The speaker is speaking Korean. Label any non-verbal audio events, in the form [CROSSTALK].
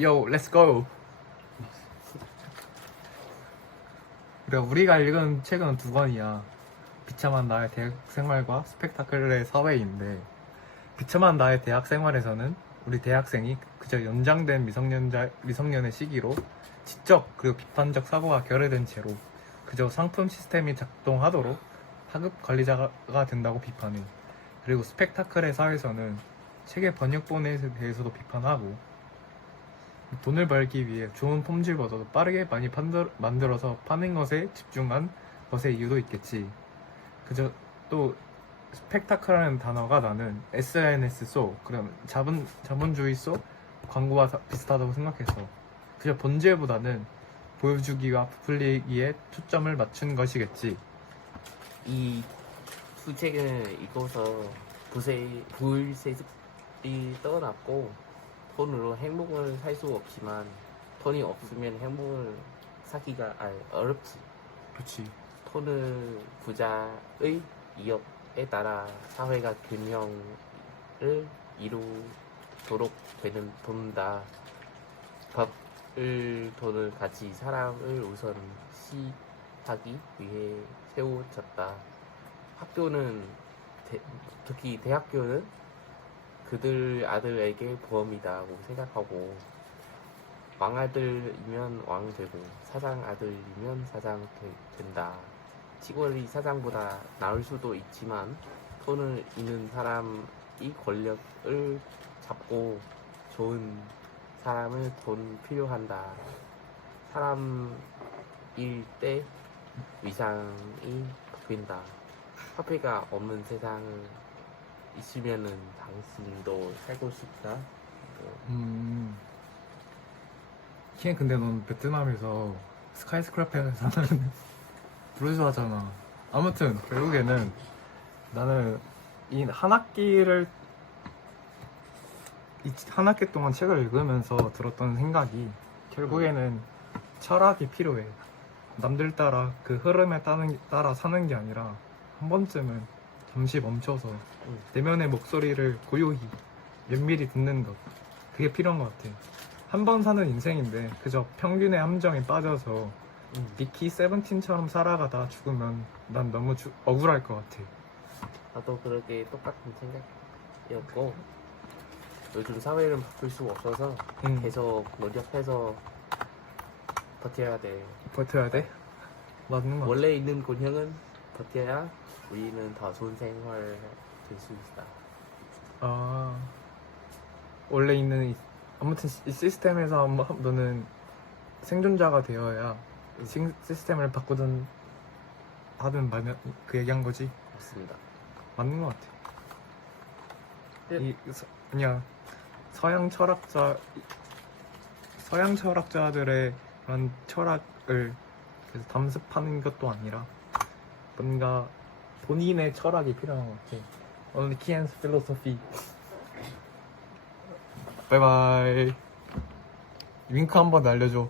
Yo, let's go. 그래, 우리가 읽은 책은 두 권이야. 비참한 나의 대학 생활과 스펙타클의 사회인데, 비참한 나의 대학 생활에서는 우리 대학생이 그저 연장된 미성년자, 미성년의 시기로 지적 그리고 비판적 사고가 결여된 채로 그저 상품 시스템이 작동하도록 하급 관리자가 된다고 비판해. 그리고 스펙타클의 사회에서는 책의 번역본에 대해서도 비판하고 돈을 벌기 위해 좋은 품질보다도 빠르게 많이 판들- 만들어서 파는 것에 집중한 것의 이유도 있겠지. 그저 또 스펙타클이라는 단어가 나는 SNS 속 그럼 자본 자본주의 속 광고와 다- 비슷하다고 생각해서 그저 본질보다는 보여주기와 부풀리기에 초점을 맞춘 것이겠지. 이 두 책은 읽어서 부세, 불세습이 떠났고 돈으로 행복을 살 수 없지만 돈이 없으면 행복을 사기가 아, 어렵지. 그렇지. 돈은 부자의 이업에 따라 사회가 균형을 이루도록 되는 돈다. 법을 돈을 가지 사람을 우선 시하기 위해 세워졌다. 학교는 대- 특히 대학교는 그들 아들에게 보험이다고 생각하고 왕 아들이면 왕 되고 사장 아들이면 사장 되- 된다. 시골이 사장보다 나을 수도 있지만 돈을 있는 사람이 권력을 잡고 좋은 사람을 돈 필요한다. 사람일 때 위상이 바뀐다. 화폐가 없는 세상을 있으면은 당신도 살고 싶다. 뭐, 음. 키엔 근데 넌 베트남에서 스카이스크래퍼에 사는 브루즈하잖아. [LAUGHS] 아무튼 결국에는 나는 이 한 학기를 이 한 학기 동안 책을 읽으면서 들었던 생각이 결국에는 철학이 필요해. 남들 따라 그 흐름에 따는, 따라 사는 게 아니라 한 번쯤은 잠시 멈춰서 음. 내면의 목소리를 고요히 면밀히 듣는 것. 그게 필요한 것 같아. 한번 사는 인생인데 그저 평균의 함정에 빠져서 음. 니키 세븐틴처럼 살아가다 죽으면 난 너무 주- 억울할 것 같아. 나도 그렇게 똑같은 생각이었고 요즘 사회는 바꿀 수 없어서 응. 계속 노력해서 버텨야 돼. 버텨야 돼? 맞는 거. 원래 있는 곤형은 버텨야 우리는 더 좋은 생활 될 수 있다. 아 원래 있는 이, 아무튼 이 시스템에서 한번 너는 생존자가 되어야 이 시- 시스템을 바꾸든 하든 말그 얘기한 거지 맞습니다. 맞는 것 같아. 끝. 이 서, 그냥 서양 철학자 서양 철학자들의 그런 철학을 계속 담습하는 것도 아니라 뭔가 본인의 철학이 필요한 것 같아. Only Kian's philosophy. 바이바이. 윙크 한 번 날려줘.